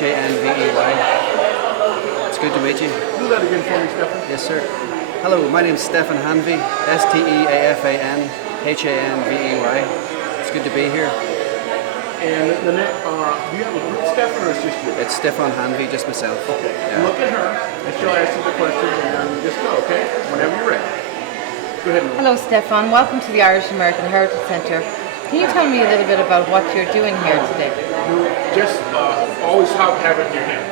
Hanvey. It's good to meet you. Do that again for me, Stefan. Yes, sir. Hello, my name's Stefan Hanvey, Steafan Hanvey. It's good to be here. And the next, do you have a group, Stefan, or it's just you? It's Stefan Hanvey, just myself. Okay. Yeah. Look at her, and she'll ask you the questions, and then just go, okay? Whenever you're ready. Go ahead. Hello, Stefan. Welcome to the Irish American Heritage Centre. Can you tell me a little bit about what you're doing here today? You just always have it in your hand.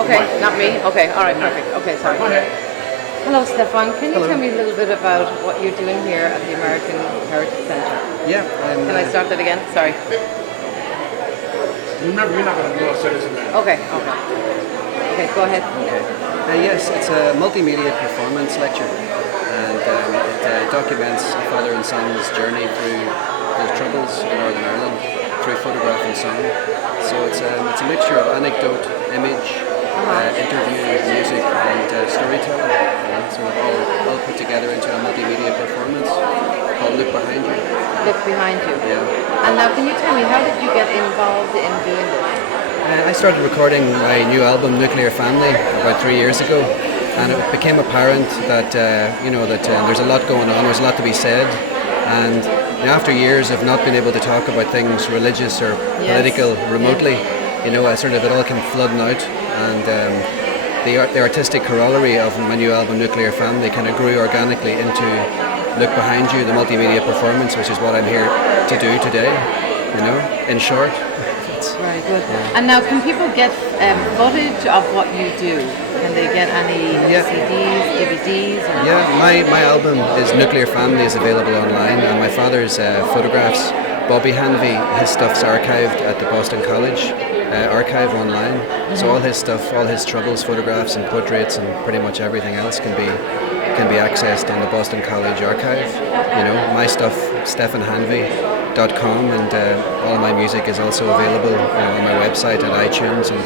Okay, not me? Okay, all right, perfect. Okay, sorry. Go ahead. Hello, Stefan. Can you Hello. tell me a little bit about what you're doing here at the American Heritage Centre? Yeah. Can I start that again? Sorry. Remember, you're not going to know us, so it doesn't matter. Okay. Okay, go ahead. Okay. Yes, it's a multimedia performance lecture, and it documents a father and son's journey through the troubles in Northern Ireland through photograph and song. So it's a mixture of anecdote, image, interview, music, and storytelling. So all put together into a multimedia performance called Look Behind You. Look behind you. Yeah. And now, can you tell me, how did you get involved in doing this? I started recording my new album, Nuclear Family, about 3 years ago, and it became apparent that there's a lot going on, there's a lot to be said, and after years of not being able to talk about things religious or political remotely, it all came flooding out, and the artistic corollary of my new album, Nuclear Family, kind of grew organically into Look Behind You, the multimedia performance, which is what I'm here to do today, in short. Very good. And now, can people get footage of what you do? Can they get any CDs, DVDs? Or Yeah, my album is Nuclear Family is available online, and my father's photographs, Bobby Hanvey, his stuff's archived at the Boston College archive online. So all his stuff, all his troubles, photographs and portraits and pretty much everything else can be accessed on the Boston College archive. My stuff, stefanhanvey.com, and all my music is also available on my website at iTunes and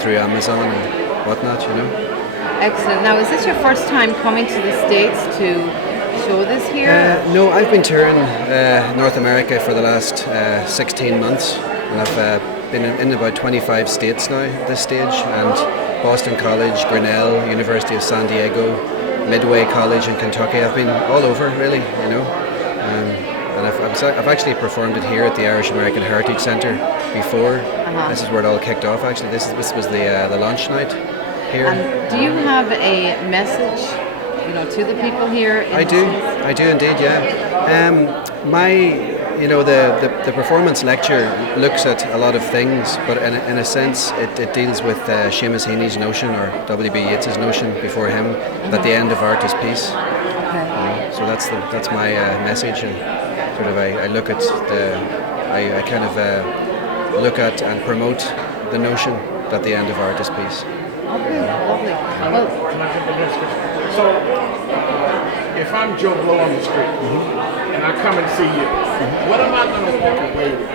through Amazon and whatnot. Excellent. Now, is this your first time coming to the States to show this here? No, I've been touring North America for the last 16 months, and I've been in about 25 states now at this stage, and Boston College, Grinnell, University of San Diego, Midway College in Kentucky. I've been all over, really, and I've actually performed it here at the Irish American Heritage Centre before. This is where it all kicked off, actually. This was the launch night here. And do you have a message, to the people here? I do indeed, yeah. The performance lecture looks at a lot of things, but in a sense it deals with Seamus Heaney's notion, or W.B. Yeats's notion before him, that the end of art is peace. Okay. So that's my message, and sort of I look at I kind of look at and promote the notion that the end of art is peace. Okay, lovely. Well, Can I jump in here? So, if I'm Joe Blow on the street, and I come and see you, what am I going to walk away with?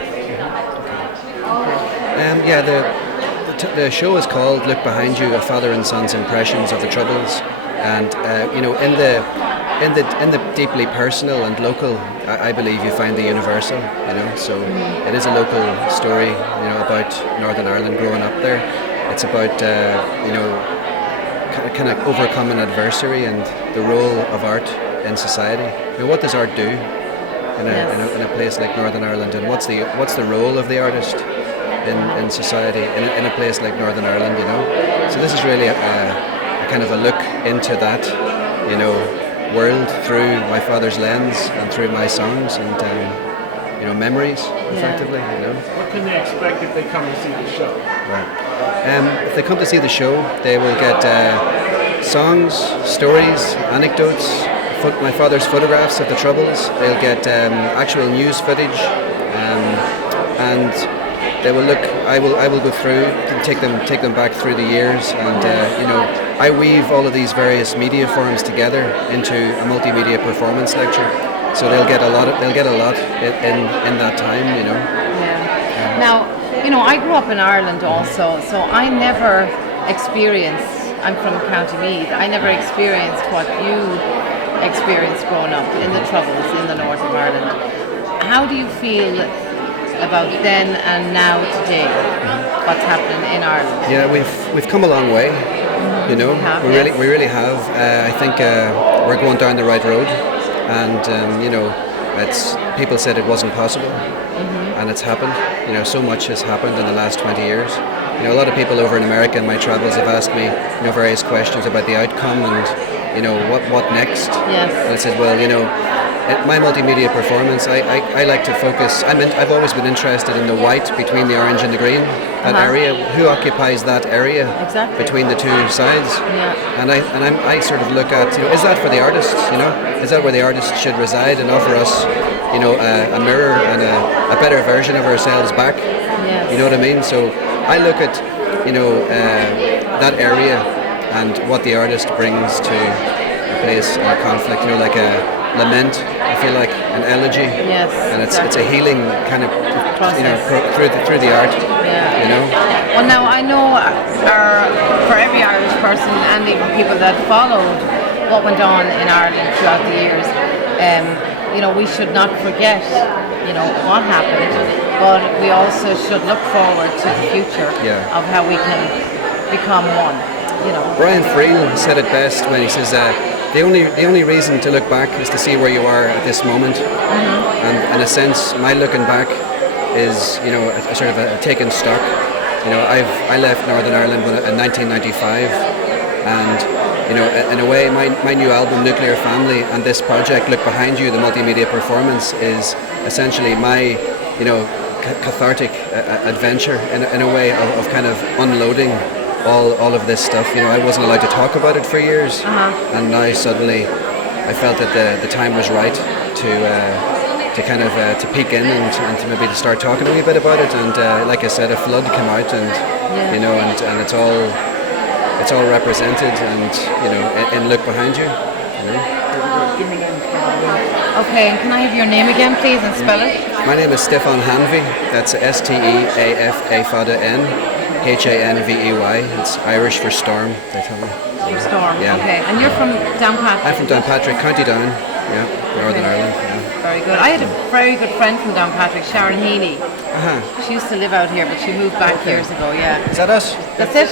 The show is called Look Behind You, a father and son's impressions of the Troubles, and in the deeply personal and local, I believe you find the universal. So it is a local story, about Northern Ireland growing up there. It's about kind of overcoming adversity and the role of art in society. What does art do in a place like Northern Ireland, and what's the role of the artist in society in a place like Northern Ireland? So this is really a kind of a look into that world through my father's lens and through my songs and memories, effectively. What can they expect if they come and see the show? Right. If they come to see the show, they will get songs, stories, anecdotes, my father's photographs of the Troubles. They'll get actual news footage, and they will look. I will go through and take them back through the years, and I weave all of these various media forms together into a multimedia performance lecture. So they'll get a lot in that time. yeah. Now, I grew up in Ireland also, so I never experienced. I'm from County Meath. I never experienced what you experienced growing up in the Troubles in the north of Ireland. How do you feel about then and now today, what's happening in Ireland? Yeah, we've come a long way. You know, we really have. I think we're going down the right road, and you know, it's people said it wasn't possible, and it's happened. You know, so much has happened in the last 20 years. You know, a lot of people over in America in my travels have asked me, you know, various questions about the outcome and, you know, what next. Yes. And I said, well, you know, my multimedia performance, I like to focus. I've always been interested in the white between the orange and the green. That area, who occupies that area between the two sides? Yeah. And I sort of look at, you know, is that for the artists? You know, is that where the artist should reside and offer us, you know, a mirror and a better version of ourselves back? Yes. You know what I mean? So I look at, you know, that area and what the artist brings to a place or a conflict. You know, like a lament, I feel like an elegy, and it's a healing kind of process. You know, through the art. Yeah. You know. Well, now I know for every Irish person and even people that followed what went on in Ireland throughout the years, you know, we should not forget, you know, what happened, but we also should look forward to the future of how we can become one. You know. Brian Freeland said it best when he says the only reason to look back is to see where you are at this moment, and in a sense, my looking back is, you know, a sort of a taking stock. You know, I left Northern Ireland in 1995, and you know, in a way, my new album, Nuclear Family, and this project, Look Behind You, the multimedia performance, is essentially my, you know, cathartic adventure in a way of kind of unloading all of this stuff. You know, I wasn't allowed to talk about it for years, and now suddenly I felt that the time was right to kind of to peek in and to maybe to start talking a wee bit about it. And like I said, a flood came out, and you know, and it's all represented, and you know, in Look Behind You. You know? Okay, and can I have your name again, please, and spell it? My name is Stefan Hanvey. That's STEAFA fada N. Hanvey. It's Irish for storm, they tell me. For storm, yeah. Okay. And you're from Downpatrick? I'm from Downpatrick, County Down, Northern Ireland. Yeah. Very good. I had a very good friend from Downpatrick, Sharon Healy. She used to live out here, but she moved back years ago, Is that us? That's it?